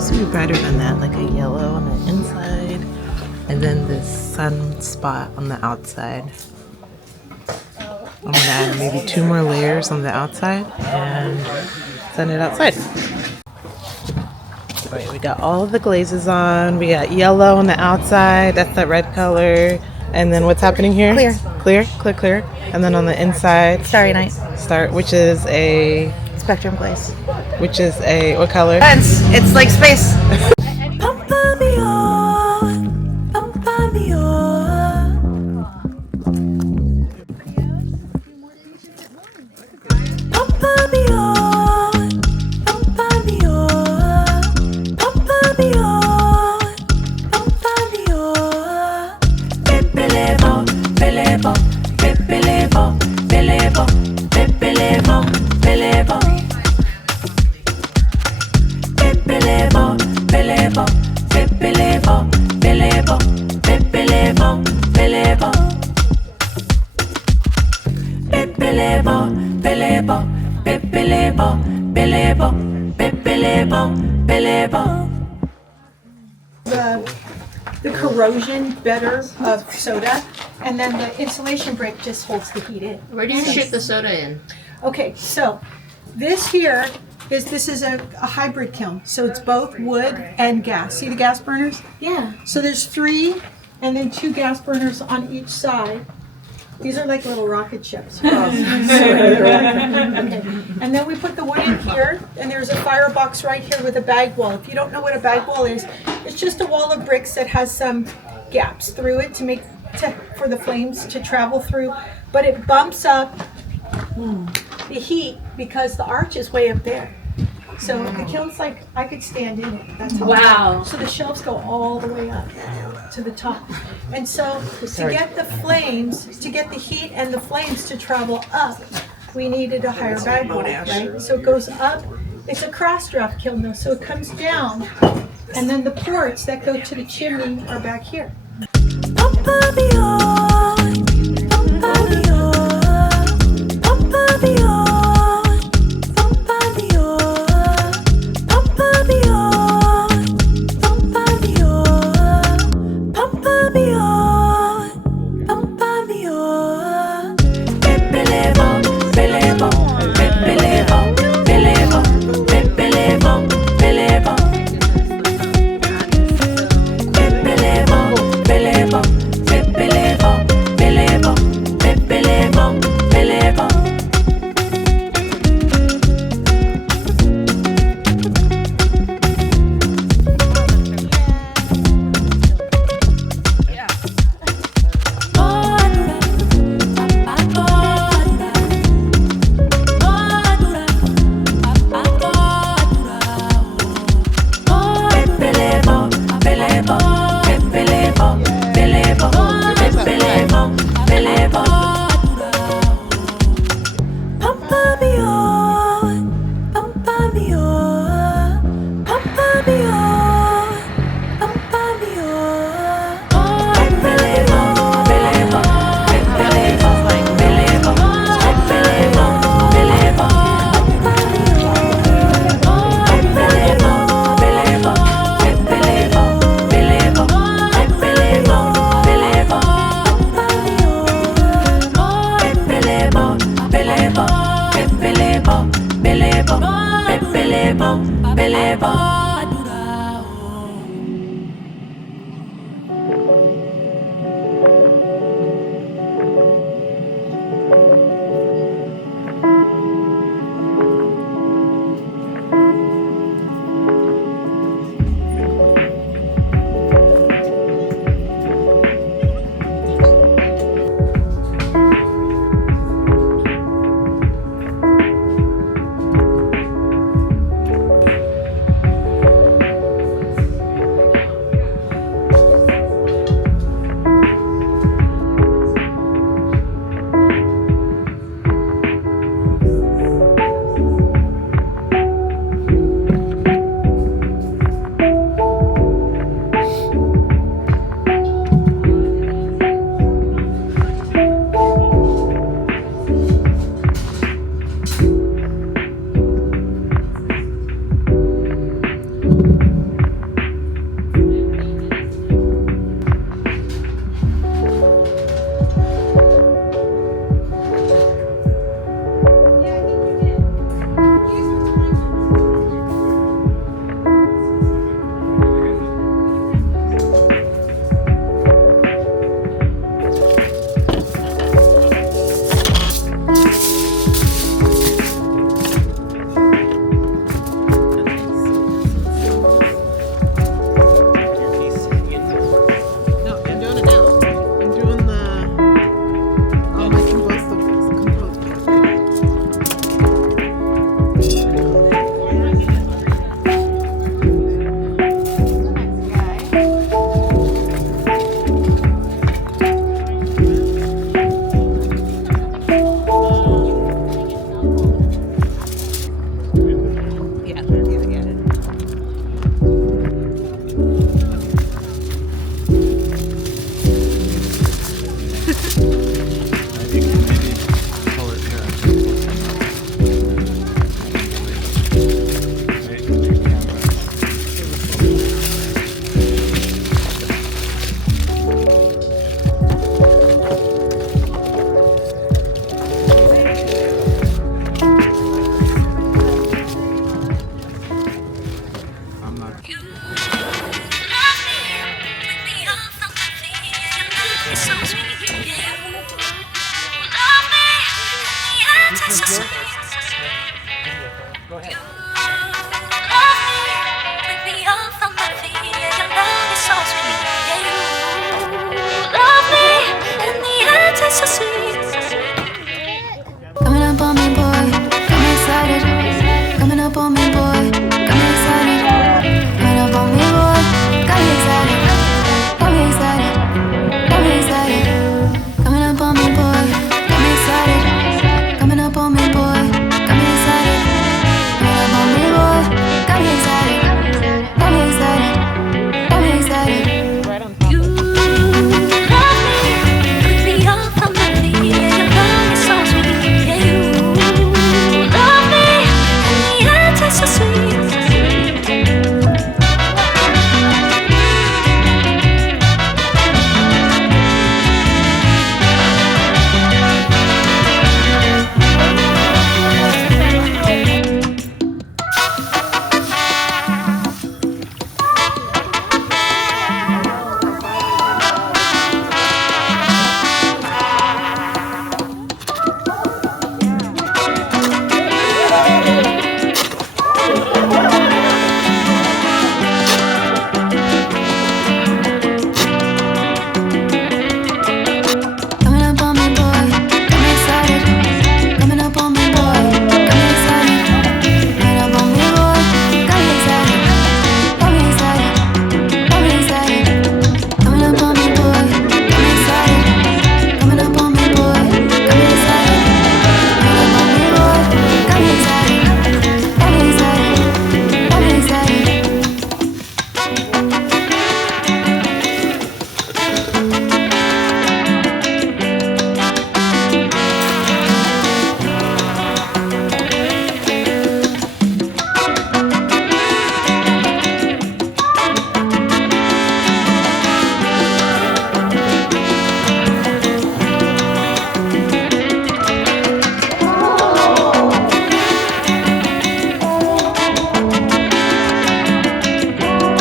supposed to be brighter than that, like a yellow on the inside, and then this sun spot on the outside. I'm gonna add maybe 2 more layers on the outside and send it outside. Alright, we got all of the glazes on. We got yellow on the outside, that's that red color. And then what's happening here? Clear. And then on the inside, Starry Night. Which is a Spectrum glaze. Which is a what color? It's like space. The corrosion better of soda, and then the insulation brick just holds the heat in. Where do you ship the soda in? Okay, so this here is a hybrid kiln, so it's both wood and gas. See the gas burners? Yeah. So there's 3 and then 2 gas burners on each side. These are like little rocket ships. Okay. And then we put the wood in here, and there's a firebox right here with a bag wall. If you don't know what a bag wall is, it's just a wall of bricks that has some gaps through it for the flames to travel through, but it bumps up the heat because the arch is way up there. So the kiln's like, I could stand in it. That's how Wow. So the shelves go all the way up to the top. And so to get the heat and the flames to travel up, we needed a higher bag wall, right? So it goes up. It's a cross draft kiln though, so it comes down, and then the ports that go to the chimney are back here.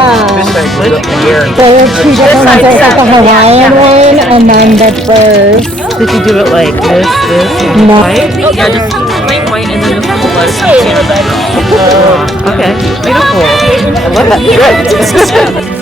There were two different ones. There was like the Hawaiian one and then the first. Did you do it like this, and No. white? Yeah, just plain white and then the food was Okay, beautiful. I love that.